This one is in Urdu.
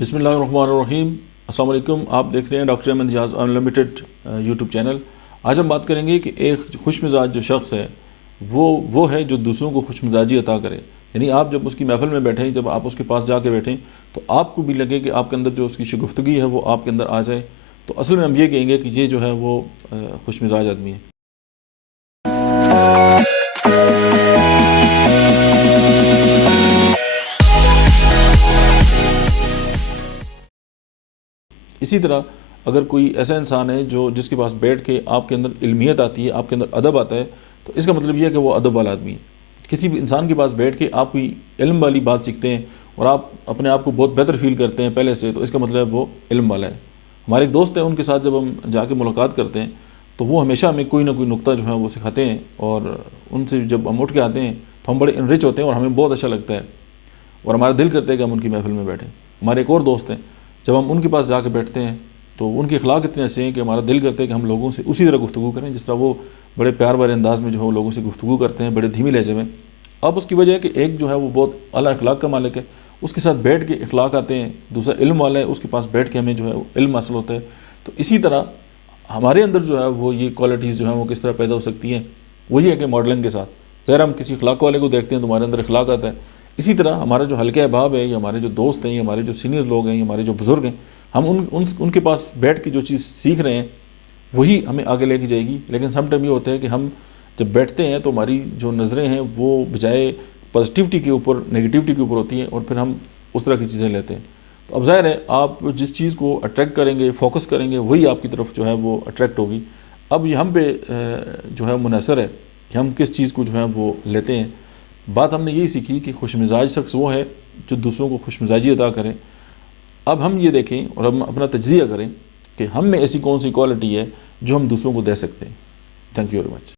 بسم اللہ الرحمن الرحیم۔ السلام علیکم، آپ دیکھ رہے ہیں ڈاکٹر احمد اجاز انلمیٹڈ یوٹیوب چینل۔ آج ہم بات کریں گے کہ ایک خوش مزاج جو شخص ہے وہ ہے جو دوسروں کو خوش مزاجی عطا کرے۔ یعنی آپ جب اس کی محفل میں بیٹھیں، جب آپ اس کے پاس جا کے بیٹھیں تو آپ کو بھی لگے کہ آپ کے اندر جو اس کی شگفتگی ہے وہ آپ کے اندر آ جائے۔ تو اصل میں ہم یہ کہیں گے کہ یہ جو ہے وہ خوش مزاج آدمی ہے۔ اسی طرح اگر کوئی ایسا انسان ہے جس کے پاس بیٹھ کے آپ کے اندر علمیت آتی ہے، آپ کے اندر ادب آتا ہے، تو اس کا مطلب یہ ہے کہ وہ ادب والا آدمی ہے۔ کسی بھی انسان کے پاس بیٹھ کے آپ کوئی علم والی بات سیکھتے ہیں اور آپ اپنے آپ کو بہت بہتر فیل کرتے ہیں پہلے سے، تو اس کا مطلب ہے وہ علم والا ہے۔ ہمارے ایک دوست ہیں، ان کے ساتھ جب ہم جا کے ملاقات کرتے ہیں تو وہ ہمیشہ ہمیں کوئی نہ کوئی نقطہ جو ہے وہ سکھاتے ہیں، اور ان سے جب ہم اٹھ کے آتے ہیں تو ہم بڑے انرچ ہوتے ہیں اور ہمیں بہت اچھا لگتا ہے اور ہمارا دل کرتا ہے کہ ہم ان کی محفل میں بیٹھیں۔ ہمارے ایک اور دوست ہیں، جب ہم ان کے پاس جا کے بیٹھتے ہیں تو ان کے اخلاق اتنے ایسے ہیں کہ ہمارا دل کرتا ہے کہ ہم لوگوں سے اسی طرح گفتگو کریں جس طرح وہ بڑے پیار بھرے انداز میں جو ہے وہ لوگوں سے گفتگو کرتے ہیں، بڑے دھیمی لہجے میں۔ اب اس کی وجہ ہے کہ ایک جو ہے وہ بہت اعلیٰ اخلاق کا مالک ہے، اس کے ساتھ بیٹھ کے اخلاق آتے ہیں، دوسرا علم والا ہے، اس کے پاس بیٹھ کے ہمیں جو ہے وہ علم حاصل ہوتا ہے۔ تو اسی طرح ہمارے اندر جو ہے وہ یہ کوالٹیز جو ہیں وہ کس طرح پیدا ہو سکتی ہیں، وہی ہے کہ ماڈلنگ کے ساتھ۔ ظاہر ہم کسی اخلاق والے کو دیکھتے ہیں تو ہمارے اندر اخلاق آتا ہے۔ اسی طرح ہمارا جو حلقہ احباب ہے، یا ہمارے جو دوست ہیں، یا ہمارے جو سینئر لوگ ہیں، یا ہمارے جو بزرگ ہیں، ہم ان کے پاس بیٹھ کے جو چیز سیکھ رہے ہیں وہی ہمیں آگے لے کے جائے گی۔ لیکن سم ٹائم یہ ہوتا ہے کہ ہم جب بیٹھتے ہیں تو ہماری جو نظریں ہیں وہ بجائے پازیٹیوٹی کے اوپر نگیٹیوٹی کے اوپر ہوتی ہیں، اور پھر ہم اس طرح کی چیزیں لیتے ہیں۔ تو اب ظاہر ہے آپ جس چیز کو اٹریکٹ کریں گے، فوکس کریں گے، وہی آپ کی طرف جو ہے وہ اٹریکٹ ہوگی۔ اب یہ ہم پہ جو ہے منحصر ہے کہ ہم کس چیز کو جو ہے وہ لیتے ہیں۔ بات ہم نے یہی سیکھی کہ خوش مزاج شخص وہ ہے جو دوسروں کو خوش مزاجی عطا کرے۔ اب ہم یہ دیکھیں اور ہم اپنا تجزیہ کریں کہ ہم میں ایسی کون سی کوالٹی ہے جو ہم دوسروں کو دے سکتے ہیں۔ Thank you very much.